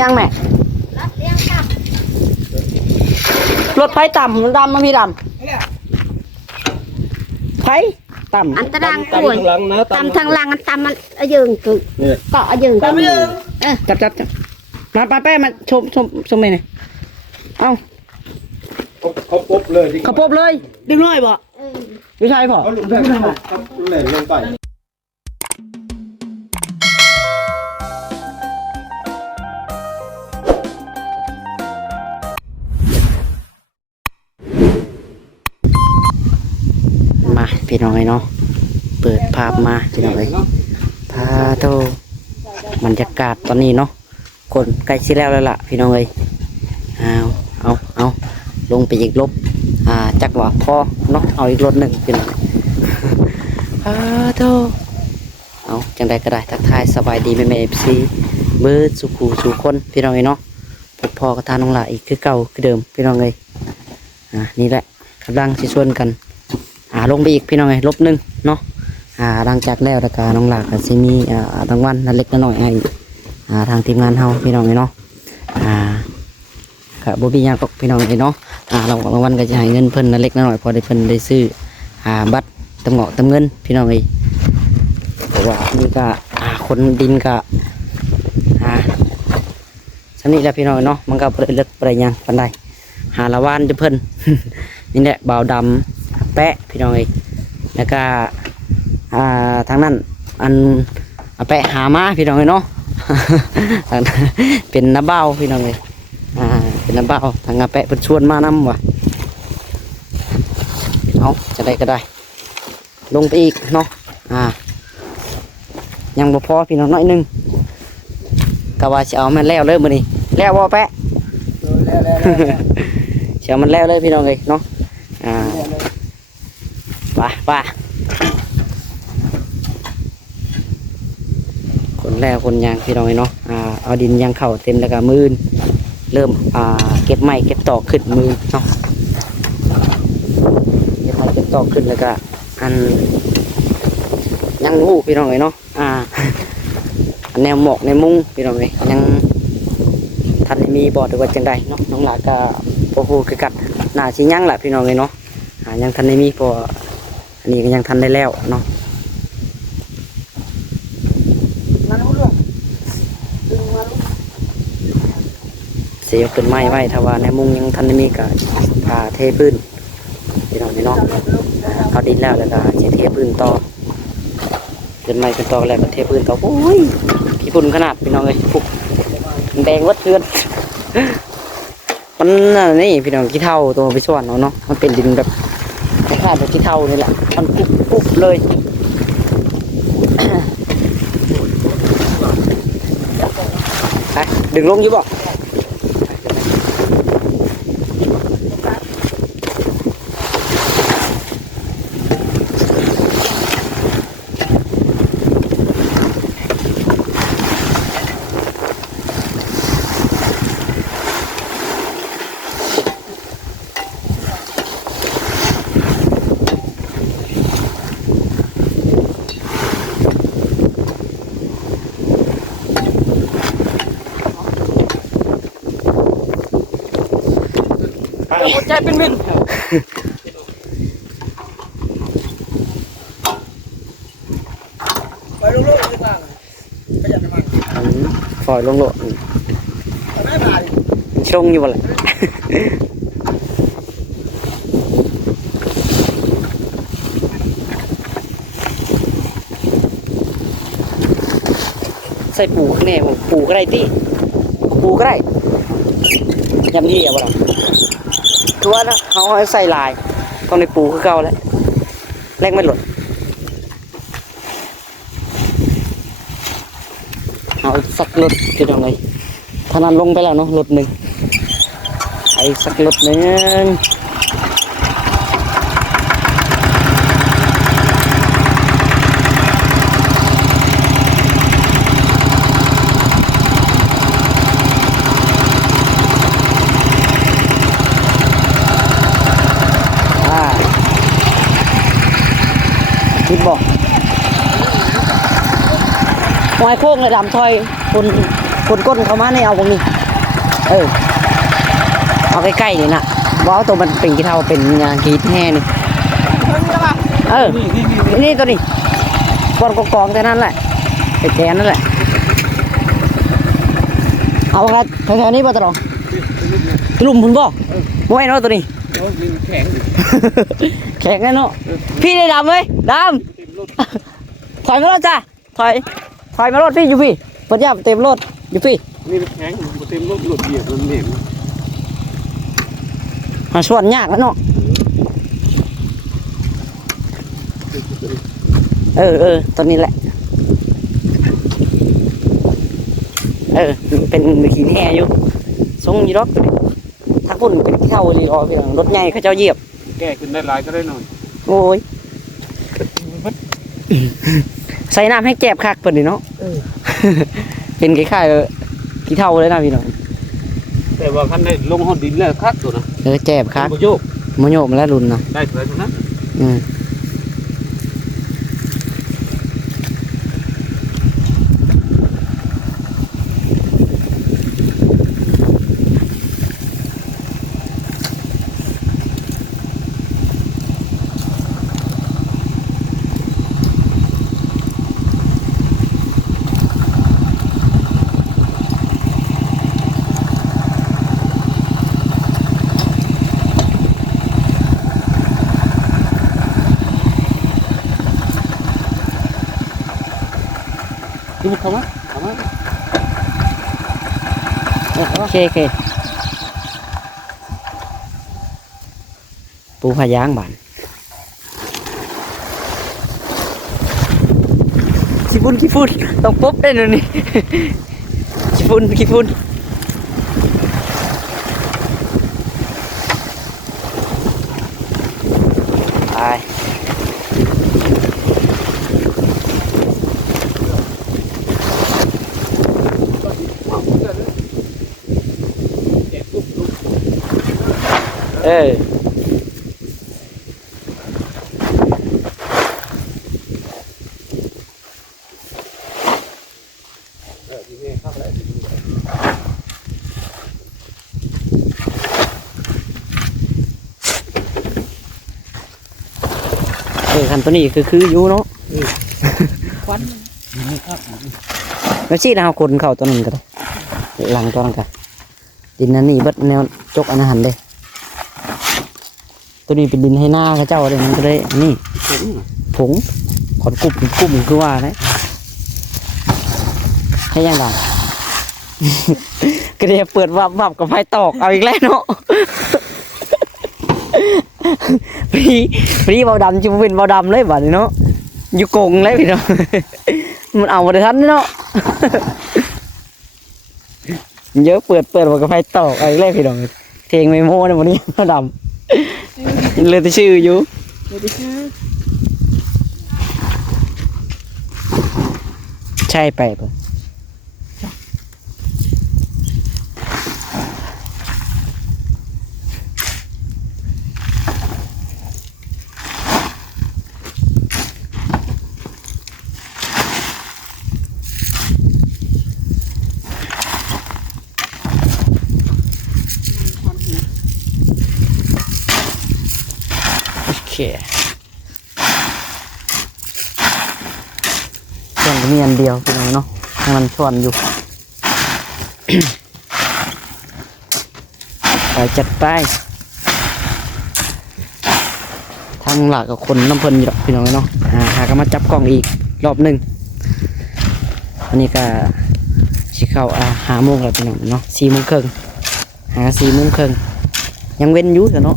ยังแม่รถไฟต่ำมันดำมันมีดำไฟต่ำอันตรางกล้วยตำทางล่างอันตำมันยืงคือเกาะยืงจับมาแป้มาชมไปหน่อยเอ้าเขาปุ๊บเลยเขาปุ๊บเลยดึงน้อยบ่ไม่ใช่พ่อเขาลุกได้เขาแหล่ลงไปมาพี่น้องเนาะเปิดภาพมาพี่น้องเลยพาโตบรรยากาศตอนนี้เนาะคนใกล้ชิดแล้วล่ะพี่น้องเลยเอาลงไปอีกลบจักว่าพอเนาะเอาอีกรถหนึ่งพี่น้องพาโตเอาจังใดก็ได้ทักทายสบายดีแม่เอฟซีเบิร์ดสุขูสุคนพี่น้องเลยเนาะพอกับทานน้องหลาอีกคือเก่าคือเดิมพี่น้องเลยนี่แหละกำลังสิชวนกันลงไปอีกพี่น้องเลยลบหนึ่งเนาะหลังจากแล้วการน้องหลาก็จะมีรางวัลเล็กน้อยให้ทางทีมงานเฮาพี่น้องเลยเนาะกับโบบี้ยาก็พี่น้องเลยเนาะรางวัลก็จะให้เงินเพิ่นเล็กน้อยพอได้เพิ่นได้ซื้อบัตรตำเงาะตำเงินพี่น้องเลยเพราะว่านี่ก็คนดินก็สนิทแล้วพี่น้องเนาะมันก็เลือกประหยัดปันใดละวันจะเพิ่น นี่แหละบ่าวดำแปะพี่น้องเลยแล้วก็ทางนั้นอันแปะหามาพี่น้องเลยเนาะ เป็นน้าเบ้าพี่น้องเลยเป็นน้าเบ้าทางแปะเป็นชวนมานำว่ะเอาจะได้ก็ได้ลงไปอีกเนาะยังบ่พอพี่น้องน้อยนึงก็ว่าจะเอามันแล้วเลยมื้อนี้แล้วบ่แปะเชียวมันแล้วเลยพี่น้องเลยเนาะป่าคนแล้วคนยางพี่น้องเลยเนาะเอาดินยางเข่าเต็มแล้วก็มือเริ่มเก็บไม้เก็บตอกขึ้นมือเนาะเก็บไม้เก็บตอกขึ้นแล้วก็อันยังหูพี่น้องเลยเนาะอันแนวหมอกในมุ้งพี่น้องเลยยังทันมีบอดหรือว่าจังใดเนาะน้องหลาก็โอ้โหคือกัดหน้าชี้ยังแหละพี่น้องเลยเนาะยังทันมีพออันนี้ก็ยังทันได้แล้วเนาะเสียขึ้นไม้ไว้ถ้าว่าในมุ้งยังทันมีก็เทพื้นพี่น้องเลยเนาะเอาดินแล้วแล้วก็จะเทพื้นต่อขึ้นไม้ขึ้นต่อแล้วก็เทพื้นต่อโอ้ยขี้ฝุ่นขนาดพี่น้องเลยปุ๊บแดงวัดเพื่อนมันนี่พี่น้องขี้เท่าตัวไปส่วนเนาะมันเป็นดินแบบคล้ายๆแบบขี้เท่านี่แหละมันปุ๊บเลยไปดึงลงอยู่บ่หัวใจเป็นวินไปลงโลกดีกว่าประหยัดน้ำมันฝอยลงโลกชงอยู่บ่ล่ะใส่ปูข้างในปูก็ได้ที่ปูก็ได้ยำยี่อะบ่ล่ะคือว่านะเขาใส่ลายต้องในปูคือเก่าแล้วแรกไม่หลุดเอาสักรถจะยังไงท่านั้นลงไปแล้วเนาะรถหนึ่งไอ้สักรถหนึ่งคิดบอกหอยโค้งเลยดำถอยคน คนก้นเข้ามานี่เอาตรงนี้เอาใกล้ๆนี่นะบ่เอาตัวมันเป็นกี่เท่าเป็นยางกีดแห่นี่นี่ตัวนี้ก้อนกองๆแต่นั้นแหละไปแกนนั่นแหละเอาครับแถวๆนี้บ่ตลอดกลุ่มพุ่นบ่บ่ให้เนาะตัวนี้แข็งแข็งแน่เนาะพี่ได้ดำเว้ยดำถอยมารถจ้ะถอยมารถพี่อยู่พี่ปัญญาเต็มรถอยู่พี่นี่แข็งเต็มรถเหยียบมันเหม็นหาส่วนยากแล้วเนาะตัวนี้แหละเป็นขี้แห่อยู่ทรงยีรอกถ้าพุ่นเป็นที่เข้าเลยอ๋อเพียงรถใหญ่เขาเจ้าเหยียบแก้ขึ้นได้หลายก็ได้หน่อยโอ้ยใส่น้ำให้แจ็บคักเปิดดิเนาะเป็นคล้ายๆขี้เท่าเลยนะพี่น้องแต่ว่าคันได้ลงหอดดินแล้วคักตัวนะแจ็บคักโยกมาแล้วรุนนะได้เลยนะเข้ามาโอเคปูพายางบานขี้ฝุ่นต้องปุ๊บได้เลยนี่ขี้ฝุ่นไปคันตัวนี้คืออยู่เนาะควันแล้วชี้ดาวคนเข่าตัวนึงก็ได้หลังตัวนั้นกันดินนั่นนี่บัดแนวจกอันหันเลยตัวนี้เป็นดินให้หน้าข้าเจ้าเลยมันก็ได้นี่ผงขอนกุบคือว่านะให้ยังไงก็เดี๋ยวเปิดวับกับไฟตอกเอาอีกแล้วเนาะพี่เบาดำจิ๋วเป็นเบาดำเลยบ้านี้เนาะอยู่กงเลยพี่น้องมันเอาหมดทันเนาะเยอะเปิดว่ากับไฟตอกเอาอีกแล้วพี่น้องเพลงไม่โม้ในวันนี้เบาดำเลยจะชื่ออยู่ใช่ไปปะส่วนมีอันเดียวพี่น้องเนาะมันชวนอยู่ ไปจัดไปทางหลักกับคนน้ำเพลินอยู่พี่น้องเนาะหาก็มาจับกล้องอีกรอบหนึ่งอันนี้ก็สิเข้า5 โมงแล้วพี่น้องเนาะ4 โมงครึ่ง4 โมงครึ่งยังเว้นอยู่เนาะ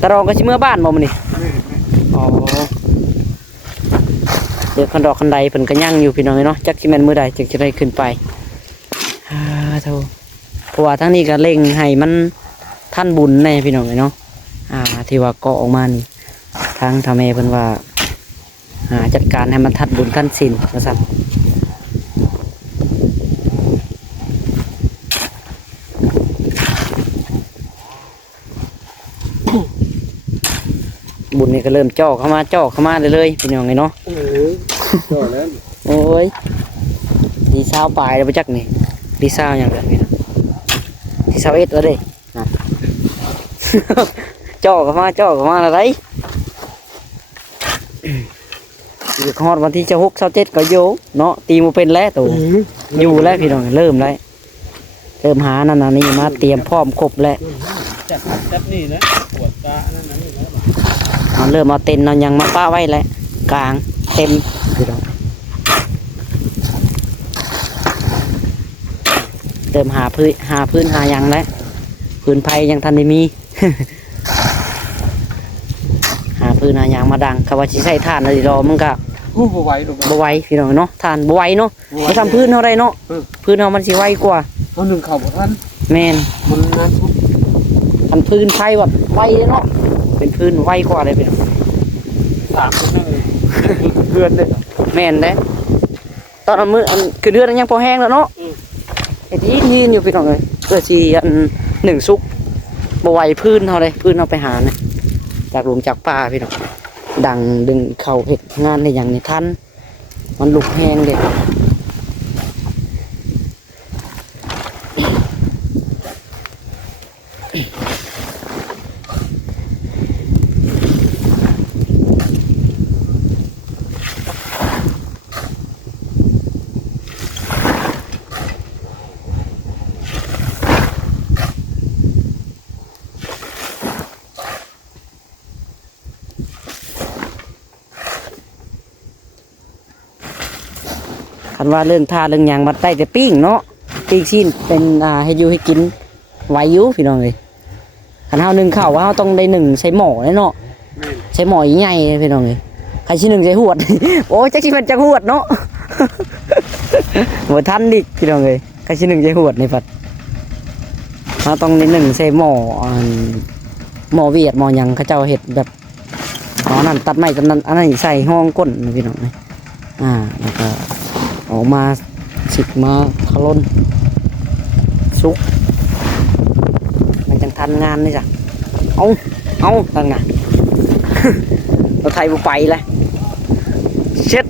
ตะรองก็ชิเมื่อบ้านบ่มันนี่อ๋อเดี๋ยวคันดอกคันใดเพิ่นก็ยั่งอยู่พี่น้องเนาะจักสิแม่นมื้อใดจักสิได้ขึ้นไปเท่าเพราะว่าทั้งนี้ก็เร่งให้มันท่านบุญแน่พี่น้องเนาะที่ว่าเกาะออกมานี่ทางทำแม่เพิ่นว่าจัดการให้มันทัดบุญทันศีลว่าซั่นบุญนี่ก็เริ่มจ่อเข้ามาเลยพี่น้องไงเนาะจ่อแล้วโอ้ย สาวปลายแล้วไปจักนี่ดีสาวอย่างไรพี่น้องที่สาวเอ็ดแล้วเด้นะ จ่อกับมาอะไรอยู่ฮอดวันที่จะ27ก็โยเนาะตีมาเป็นแล้วตัวอยู่แล้วพี่น้องเริ่มหานั่นนี่มาเตรียมพร้อมครบแล้ว จับนี่นะปวดตานั่นนี่นะ เอาเริ่มเอาเต็นท์เอายังมาป้าไว้แล้วกลางเต็มพี่น้องเติมหาพื้นหายังแล้วพื้นไผ่ยังทันได้มี หาพื้นหายังมาดังคำว่าสิใช้ท่านอะไรรอมันก็ โอ้บ่ไหวหรอก บ่ไหวพี่น้องเนาะท่านบ่ไหวเนาะมาทำพื้นเท่าไรเนาะพื้นเฮามันสิไหวกว่า เอาหนึ่งเข่าบ่ทัน แม่น มันนะ ทันพื้นไผ่แบบไหวเนาะเป็นพื้นไหวกว่าเลยพี่น้อง สามคนนั่งเลยเพื่อนเลย แม่นเด้ตอนเอามืออันคือเดือนยังพอแห้งแล้วเนาะไอ้ที่ยืนอยู่พี่น้องเอ้ยเพื่อสิอันหนึ่งซุกบ่ไหวพื้นเฮาเลยพื้นเฮาไปหาเนี่ยจากหลุมจากป่าพี่น้องดังดึงเข้าเฮ็ดงานได้อย่างนี้ทันมันลุกแห้งเด้คันว่าเรื่องทาเรื่องหยังมาได้แต่ปิ้งเนาะปิ้งชิ้นเป็นให้อยู่ให้กินไหวอยู่พี่น้องเอ้ยคันเฮานึ่งข้าวว่าเฮาต้องได้นึ่งใส่หม้อเลยเนาะใส่หม้อใหญ่ๆพี่น้องเอ้ยใครสินึ่งใส่หวด โอ้จักสิมันจักหวดเนาะ บ่ทันดิพี่น้องเอ้ยใครสินึ่งใส่หวดนี่ปัดเฮาต้องได้นึ่งใส่หม้อหม้อเวียดหม้อหยังเขาเจ้าเฮ็ดแบบอ๋อนั่นตัดไม้ตัดนั้นอันนั้นใส่ห้องก้นพี่น้องเอ้ยแล้วก็ออกมาสิกมาขล้นซุกมันจังทันงานนี่จ้ะเอาทันงาน เราไทยบุไปเลยเช็ด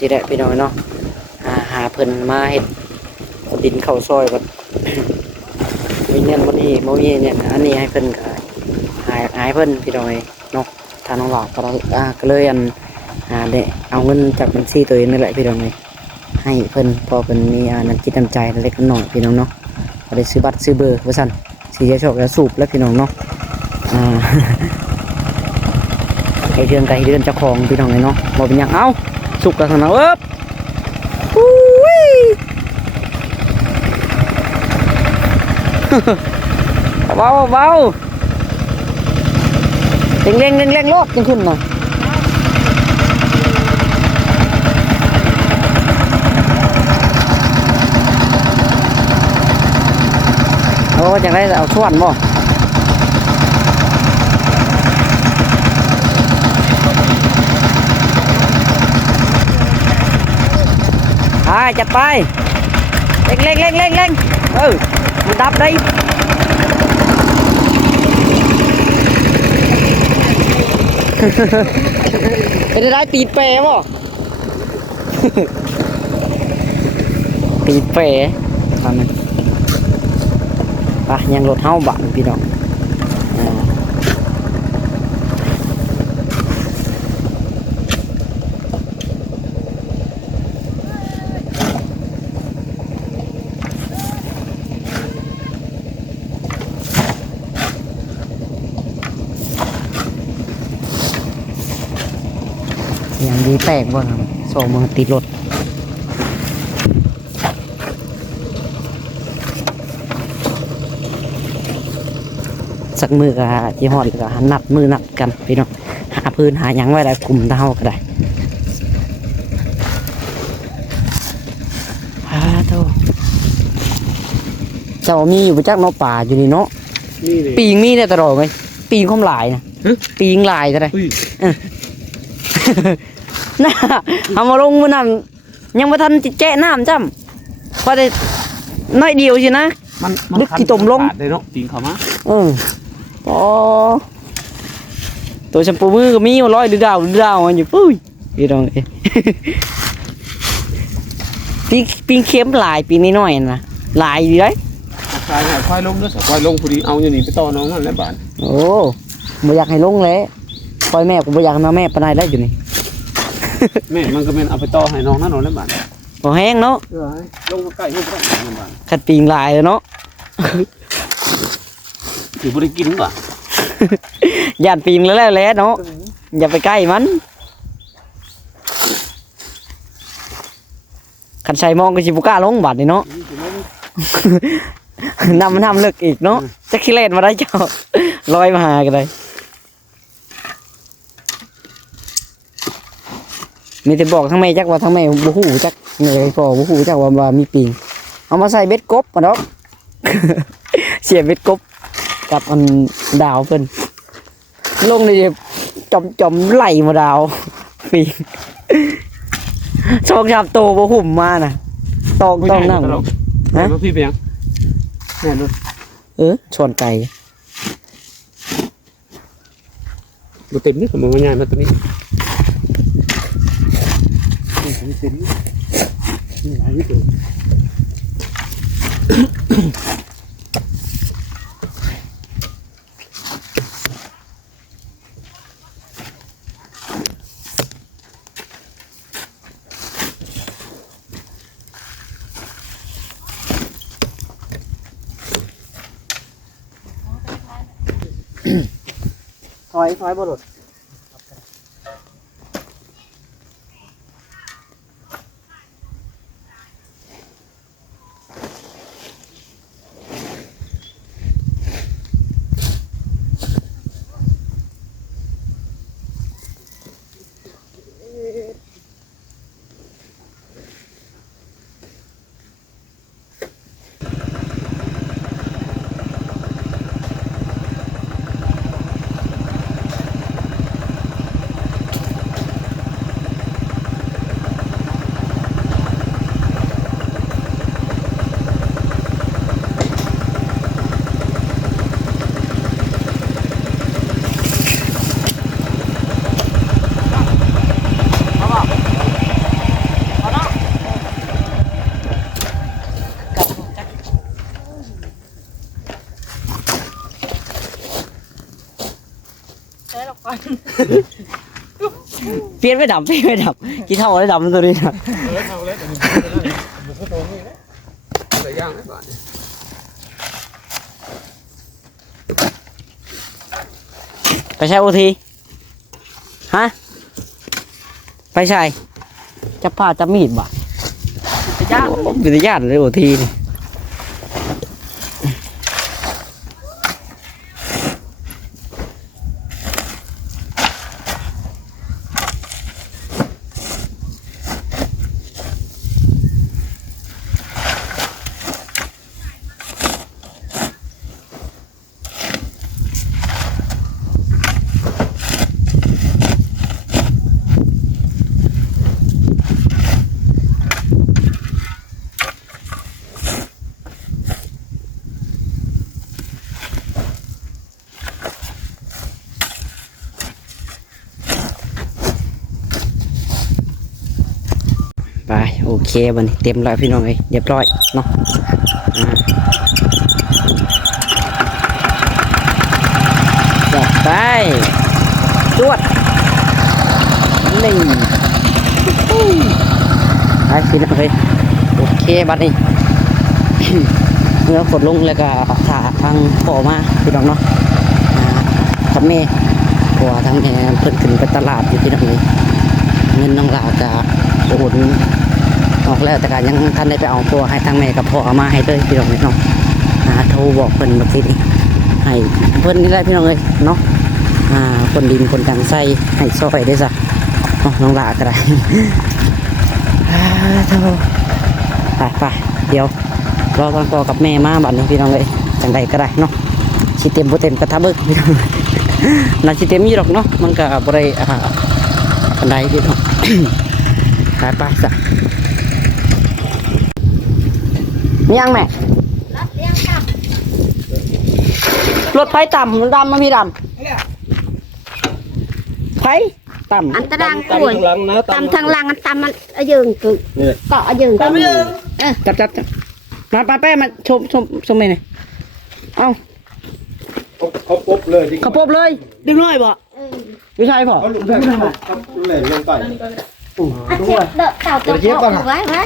ทีแรกพี่น้องเนาะหาเพิ่นมาเห็ดดินเข้าซอยก่อน มีเงินวันนี้บ่มีเนี่ยอันนี้ให้เพิ่นก็หายเพิ่นพี่น้องเนาะทางน้องหลอกก็ก็เลยเด้เอาเงินจากบัญชีตัวเองนี่แหละพี่น้องให้เพิ่นพอเพิ่นมีน้ำจิตน้ำใจเล็กน้อยพี่น้องเนาะก็ได้ซื้อบัตรซื้อเบอร์ว่าซั่นสิจะโชคจะสูบแล้วพี่น้องเนาะ ไอเดือนกับไอเดือนเจ้าของพี่น้องเนาะบ่เป็นหยังเอ้าสุกกันนะอุ้ย เบาเร่งรถจังขึ้นน่ะโอ้จังได้เอาส่วนบ่จัดไปเร่งมันดับได้เป็นได้ตีดเปย์บ่ ตีดเปย์ตอนนั้นปะยังรถเฮาบังพี่น้องอย่างดีแตกบ่ครับโซ่มือติดรถสักมือกับจีฮอดก็หันนับมือนับกันพี่น้องหาพื้นหาหยังไว้ได้กลุ่มเท่าก็ได้เจ้ามีอยู่ประจักษ์เนาะป่าอยู่นี่เนาะปีงมีเนี่ยตลอดไหมปีงข้อมหลายนะปีงหลายก็ได้น่าเอามาลงมันนั่น ยังบ่ทันจิแจ้น้ำจ้ำพอได้น้อยเดียวสินะ มัน ลึกที่ตุ่มลง ขาดเลยเนาะตีนเขามา อ๋อตัวแชมพูมือก็มีร้อยดื้อดาวมันอยู่ปุ้ยพี่น้องเอ้ย ปีเข็มหลายปีนี้น้อยนะหลายอยู่เลย ควายควายลงด้วยควายลงพอดีเอาอยู่นี่ไปต่อน้องนั่นแหละบ้าน โอ้บ่อยากให้ลงเลยปล่อยแม่ก็บ่อยากให้มาแม่ปานใดได้อยู่นี่ แม่มันก็เป็นเอาไปต่อให้น้องนั่นน้องแหละบ้าน บ่แห้งเนาะ ลงใกล้ห้องพระบ้าน ขัดปีงหลายเลยเนาะ ถือบ่ได้กินป่ะ ย่านปีงแล้วเนาะอย่าไปใกล้มันขันใส่มองก็สิบ่กล้าลงบัดนี่เนาะ นำมันทำเลิกอีกเนาะจะขี้เล่นมาได้เจ้าลอยมาหากันเลยมีแต่บอกทั้งแม่จักว่าทั้งแม่บ่ฮู้จักแม่ก็บ่ฮู้จักว่ามีปิงเอามาใส่เบ็ดกบมาเนาะ เสียเบ็ดกบกับอันดาวเพิ่นลงในจอมไหลมาดาวปิงโชคชามโตบ่หุ่มมาน่ะตองนั่ง ฮะพี่ไปยังแม่นู่น ชวนไก่ บ่เต็มนี่ก็มันง่ายมาตัวนี้เต็มนี่หลายอยู่ตัว ถอยบ่หลุดเปลี่ยนไปดับกี่เท่าได้ดับตัวนี้นะ เท่าแล้วแต่บุกโตนี่นะแต่ย่างได้บ้าน ไปใช้โอทีฮะไปใช่จะผ่าจะมีดบ่จะย่างเป็นญาติเลยโอทีนี่ไปโอเคบัดนี้เต็มแล้วพี่น้องเอ้ยเรียบร้อยเนาะจัดไปจวดนี่ไปพี่น้องเอ้ยโอเคบัดนี้ เมื่อฝนลงแล้วก็ถ่าทางพ่อมาพี่น้องเนาะกับแม่เพราะว่าทางแม่เพิ่นขึ้นไปตลาดอยู่พี่น้องเลยเงินน้องลาวจะโอนออกแล้วแต่ก็ยังท่านได้ไปเอาตัวให้ทางแม่กับพ่อเอามาให้เลยพี่น้องเลยเนาะโทรบอกเพิ่นเมื่อกี้นี้ให้เพิ่นนี่ได้พี่น้องเลยเนาะคนดินคนกลางไส้ให้ซอยได้ซะน้องลาก็ได้ ไปเดี๋ยวรอตอนพ่อกับแม่มาบัดนี้พี่น้องเลยจังใดก็ได้เนาะสิเต็มบ่เต็มก็ทับเบิกพี่น้อง น่าสิเต็มอยู่หรอกเนาะมันก็บ่ได้อันใดพี่น้อง ไปจ้ะ ยังแม่ รถเลี้ยงกับ รถไฟต่ำมันดำมาพี่ดำไฟต่ำ อันตราง ตำ กล้วย ทางหลังนะ ตำทางหลังอันตำมันยืงคือ นี่ เกาะยืง จับมาป้าแป้มาชมเลยนี่เอ้า เขาปุ๊บเลยที่ เขาปบเลยดึงน้อยบ่ไม่ใช่พ่อ เขาลุกได้ครับเล่นลงไป อันเจ็บเด้อเต่าตัวไว้ไว้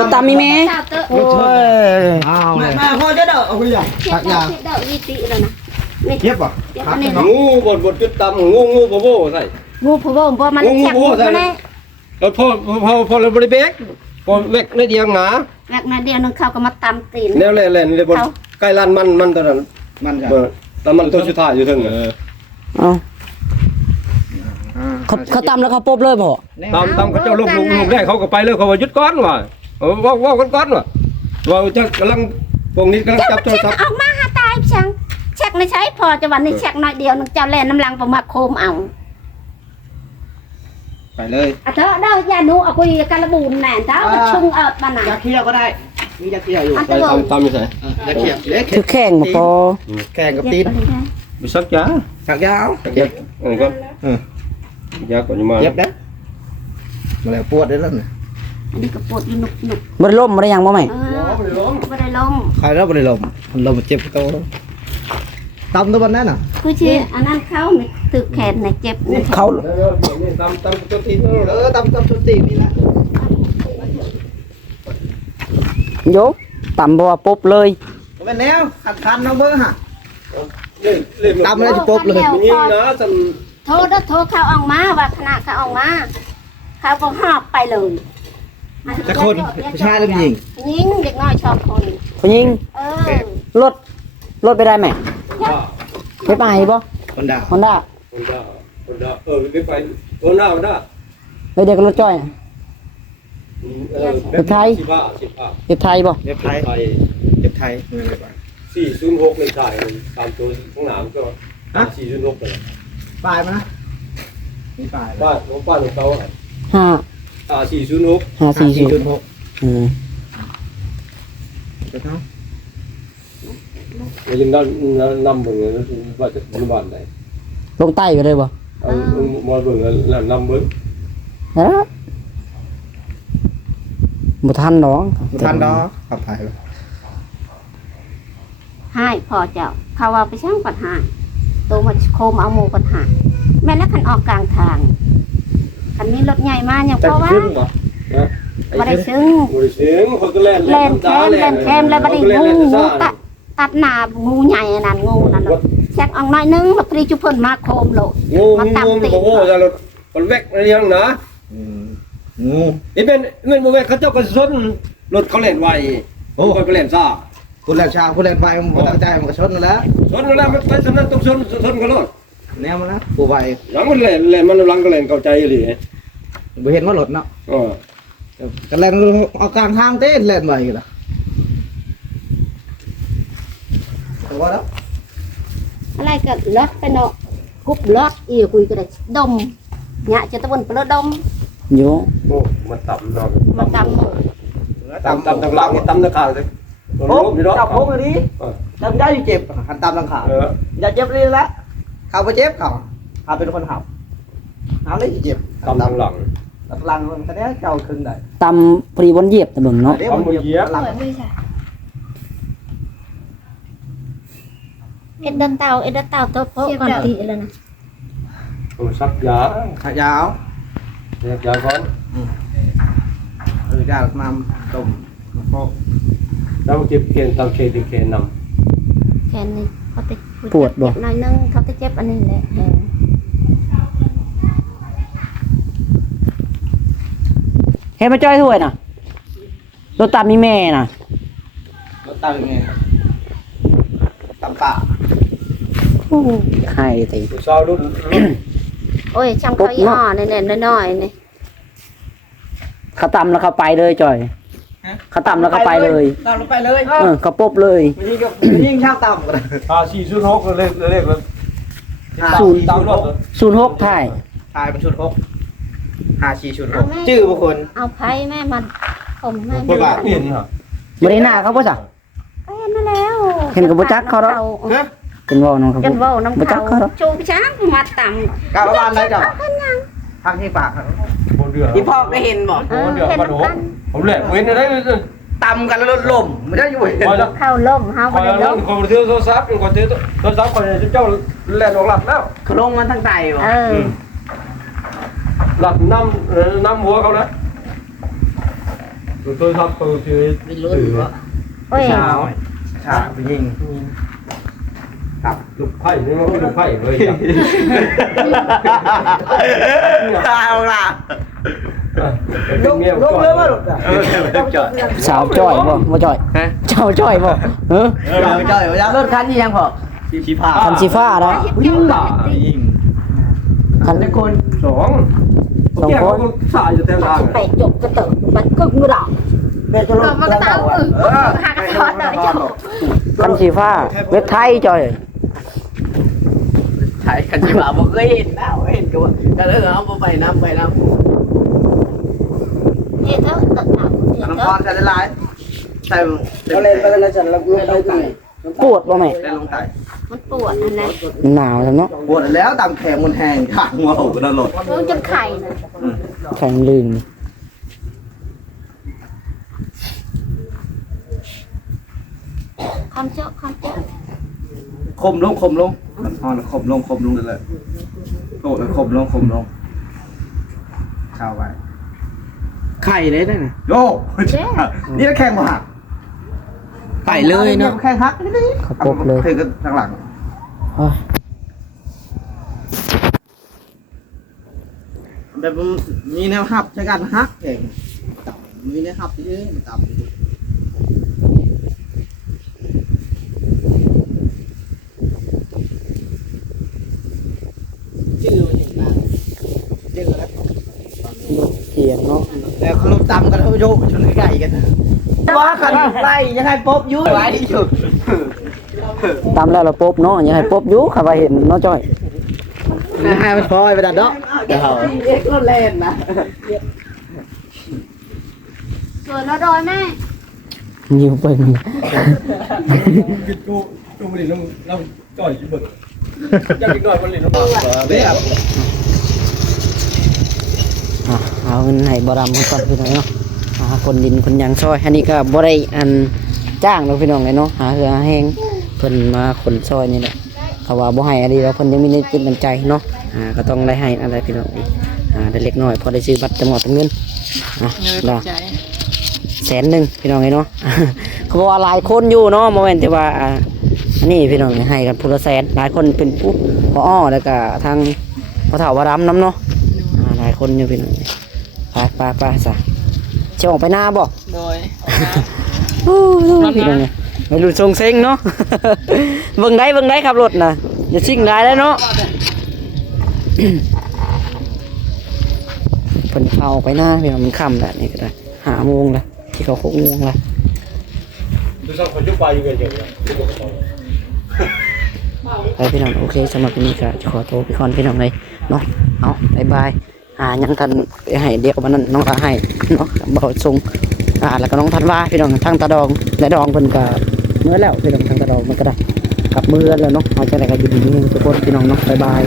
รถตามมีแม่ เต่าตัว โอ้ย อ้าว มาพ่อจะเด้อเอาไปใหญ่ เจ็บเด้อวีติแล้วนะนี่ เทียบป่ะ เจ็บอันนี้ งูบดจุดตำงูโบโบใส่ งูผู้บ่มบ่มันแฉกงูมาแน่ แล้วพอเราบริเบกพอเวกในเดียงหนา แรกนาเดียวนึงเขาก็มาตำตีน แนวแหล่นี่เลยบนใกล้ลานมันตอนนั้น มันจะ แล้วมันตัวสุดท้ายอยู่ถึง เอาเขาตำแล้วเขาปบเลยพ่อ ตามเขาเจ้าลูกได้เขาก็ไปเลยเขาว่ายุดก้อนว่ะว่ากันก้อนว่ะว่าจะกำลังพวกนี้กำลัง เจ้า จับ มัน โทร เช็ค ศัพท์ ออกมาหาตายช่างเช็คไม่ใช้พอจะวันนี้เช็คน้อยเดียวนึงเจ้าแล่น้ำลังประมาโคมเอา ไปเลย อ่ะเถอะเด้อยาหนูเอาคุยกันระบูนแน่เด้อมาชุงเอาปานน่ะ ยาเคี้ยวก็ได้มียาเคี้ยวอยู่ อัน ไป ตะเบิ่ง ตามอยู่ใส่ ยาเคี้ยวเล็ก คือแข่งบ่พอ แข่งกับตีน ไปสักยา สักยาว เจ็บอันนี้ก็ยาก่อนจะมา เจ็บนะมาแล้วปวดได้แล้วนะ อันนี้ก็ปวดอยู่หนุก บ่ได้ล่มบ่ได้หยังบ่แม่ ๆไม่ได้ล้ม ใครแล้วไม่ได้ลมมันลมเจ็บตัวตำตัวบนนั้นน่ะ คือชีอันนั้นเขาไม่ตึกแขนในเจ็บนี่ เขา ตามตัวที ตำตัวตีนนี่นะ โยตำบ่ว่าปบเลย เป็นแนวคันน้องเบอร์ฮะ เล่น ตำเลยจะปบเลย มันยิงนะสัน โทษแล้วโทษเขาออกมาว่าขณะเขาออกมาเขาก็หอบไปเลย จะคนผู้ชายหรือผู้หญิง ยิงเด็กน้อยชอบคน ผู้หญิง เออ รถไปได้แม่ไปไปบ่ คนด่า Honda คนดาไปคนหน้า เลยเด็กรถจ้อยเด็กไทยบ่ เจ็บไทยเจ็บไทยเงินอะไรไป 406ในสายตามตัวข้างหน้าก็406เลย ปลายมั้ยมีปลาย บ้านของเขา 5 406 540 อืม เจ็บเนาะ ยังนำเบิ่งว่าจะบนบ้านไหน ลงใต้ไปเลยบ่ เอามาเบิ่งแล้วนำเบิ่ง ฮะบ่ทันดอก ทันดอขับถ่ายไป ให้พอเจ้าเขาว่าไปช่างปัญหาตัวมาโคมเอาหมูปัญหาแม่แล้วคันออกกลางทางคันนี้รถใหญ่มาอย่างเพราะว่าบ่ได้ซึ้ง บ่ได้เสียงเขาก็แล่น เล่นแคมแล้วบ่ได้งูตัดหน้างูใหญ่นั่นงูนั่นแซกออกหน่อยนึงแล้วพอดีจุเพิ่นมาโคมโลด งูโอ้จะรถมันแวกอะไรยังนะ งู นี่เป็นเงินบ่แวกเขาเจ้าก็ซนรถเขาเล่นไวโอ้ก็เล่นซ่า คุณแหลมชาคุณแหลมไฟมันตั้งใจมันก็ชนแล้ว ซนแล้วมันไปสำนั้นต้องซนเขาโลด แนวมันนะกูไว หลังมันเล่นมันหลังก็เล่นเข้าใจอีหลี บ่เห็นว่าหลดเนาะ อ๋อ ก็เล่นเอากลางทางเต้นเล่นไวกันละแต่ว่าแล้ว อะไรก็รถไปเนาะกุบรถอีคุยก็ได้ดมเนี่ยจะตะวันเปลดม โย โอ้มันต่ำเนาะ มาต ต่ำทางหลังนี่ต่ำทางข้างเลย โอ้จับพกอันนี้จำได้อยู่เจ็บหันตามทางขาอย่าเจ็บเลยละเขาไปเจ็บเขาเป็นคนหับเอาเลยเจ็บ ต่ำทางหลัง หลังมันแค่นี้เจ้าขึ้นได้ ตำปรีบนเหยียบตะเบิ่งเนาะ เดี๋ยวมันเหยียบหลัง ำเอ็ดเดินเต่าตัวโพก่อนตีแล้วนะ ผมซักยา ขายาว เรียกยาก่อน ยาน้ำต้มพก แล้วเก็บเคนตามเคนที่เคนน แค่นี้เขาจะหน่อยนึงเขาจะเจ็บอันนี้แหละ เฮ็ดมาจ้อยถ้วยน่ะรถตามมีแม่น่ะ แล้วตั้งไงตำป่า ไข่ติ ำสาวรุ่น โอ้ยช่างเขาย่อเนี่ยน้อยนี่ เขาตำแล้วเขาไปเลยจอยเขาตำแล้วเขาไปเลย ตำลงไปเลย เขาปบเลย ยิ่งชอบตำกัน 406เลขแล้ว 06ถ่าย ทายเป็นชุด6 5 4ชุด6ชื่อบุคคล เอาไผ่แม่มันผมแม่ บ่บาทเปลี่ยนฮะ บ่ได้หน้าเขาบ่จ้ะ เห็นมาแล้ว เห็นกับบ่จักเขาเนาะ ฮะ เป็นเว้าน้องครับ กันเว้าน้ำ บ่จัก เขา เขาเนาะ จูบช้างมาต่ำ กลับบ้านได้จ้ะทางที่ปากครับ บนเรือ พี่พ่อก็เห็นบ่ เออเห็นกัน ผมแหละเว้นได้ ตำกันแล้วรถล่มไม่ได้อยู่เห็น เข้าล่มเฮา ค บ่ อย ได้ นั่ ล่ ง ม คอยเทือโทรศัพท์คอยเทือโทรศัพท์คอยเจ้าแล่นออกหลับแล้ว เขาลงมันทั้งใจบ่ เออ หลับน้ำหัวเขาแล้วโทรศัพท์คอยเทือ ไม่รู้ว่า โอ้ย เช้าชาไปยิงครับ ลูกไผ่นี่มันลูกไผ่เลย เอาล่ะ ลูกเมีย ลงเรือมาลูกอ่ะ สาวจ้อยบ่จ้อยเจ้าจ้อยบ่เออ จ่อยว่ารถคันนี้ยังพอสีผ้า คันสีฟ้านะ วิ่งหล่า ยิง คัน คน สองแกเขาสายอยู่แต่ละ ไปจบกระเติบมันก็มือดอก เป็นตัวรถมันก็เต่าหักคอเต่าเจ้า คันสีฟ้าเว็บไทยจ้อย ถ่ายกันจีบบอกเคยเห็นแล้วเห็นกันเลยเอาไปน้ำ นี่เถอะตัดหนักนี่ น้ำ เถ พ อะ รใส่ละลายใส่เราเล่นไปแล้วฉันเราลงไต่ ปวดบ่แม่ ได้ลงไต่ มันปวดนั่นแหละ มันหนาวจังเนาะ ปวดแล้วตามแขงมันแห้งขาดหัวโหกันตลอด มันจนไข่น่ะ แข็งลืม คำเจ้าคำเจ้า คมลงมันพรคมลงเลยโตเลยคมลงชาวไป ไข่เลยนะ โย่นี่แข่งมาหัก ไปเลยเนาะ แข่งฮักนี่ เขาปบเลย ถึงกันทางหลัง โอ้ย แบบมีแนวฮับใช้การฮักแข่งมีแนวฮับที่ต่ำชื่อมันอย่างไรชื่ออะไร เสียงเนาะ แต่ขนมตำกันเขาโยกชนไก่กันว่ากันไล่ยังไงป๊บยุ่ยไว้ที่สุด ตามแล้วเราปบเนาะอย่าให้ปบอยู่ค่ะว่าเห็นเนาะจ้อย ให้มันพอยไปดัดเนาะเดี๋ยวเอ็กซ์เล่นนะ สวยแล้วโดยแม่ นิ้วเบิ่ง ดูมันนี่เราจ่อยยิ่งเบิกยังอีกหน่อยมันเลยน้ำตา เบี้ย เอาเงินให้บ่ดำก่อนพี่น้องเนาะหาคนดินคนหยังซอยอันนี้ก็บ่ได้อันจ้างเนาะพี่น้องเลยเนาะหาเหือหาแห้งเพิ่นมาขนซอยนี่แหละเขาว่าบ่ให้อะไรแล้วเพิ่นยังมีในจิตน้ำใจเนาะก็ต้องได้ให้อะไรพี่น้องนี่ได้เล็กน้อยพอได้ซื้อบัตรจำนวนเป็นเงินได้100,000พี่น้องเลยเนาะ เขาบอกว่าหลายคนอยู่เนาะบ่แม่นแต่ว่าอันนี้พี่น้องให้กันผู้ละแสนหลายคนเป็นผู้พอแล้วก็ทางพ่อเฒ่าว่าดำน้ำเนาะหลายคนอยู่พี่น้องไปซะจะออกไปหน้าบ่ โดย พี่น้องเนี่ยไม่รู้ทรงเซ็งเนาะ เบิ่งได้ขับรถน่ะอย่าซิ่งได้แล้วเนาะ เพิ่นเอาไปหน้าพี่น้องมันค่ำแล้วนี่ก็ได้5 โมงแล้วที่เขา6 โมงแล้ว ดูสักคนยุบไปยังไงเจ๋งเลย ไปพี่น้องโอเคสำหรับวันนี้ก็ขอโทษพี่คอนพี่น้องเลยเนาะเอาบายบายยังทันไปให้เดียววันนั้นน้องก็ให้เนาะบอกส่งแล้วก็น้องทันว่าพี่น้องทางตาดองและดองเพิ่นก็เมื่อแล้วพี่น้องทางตาดองมันก็ได้กลับมือแล้วเนาะเอาใจอะไรก็อยู่ดีๆทุกคนพี่น้องเนาะบายบาย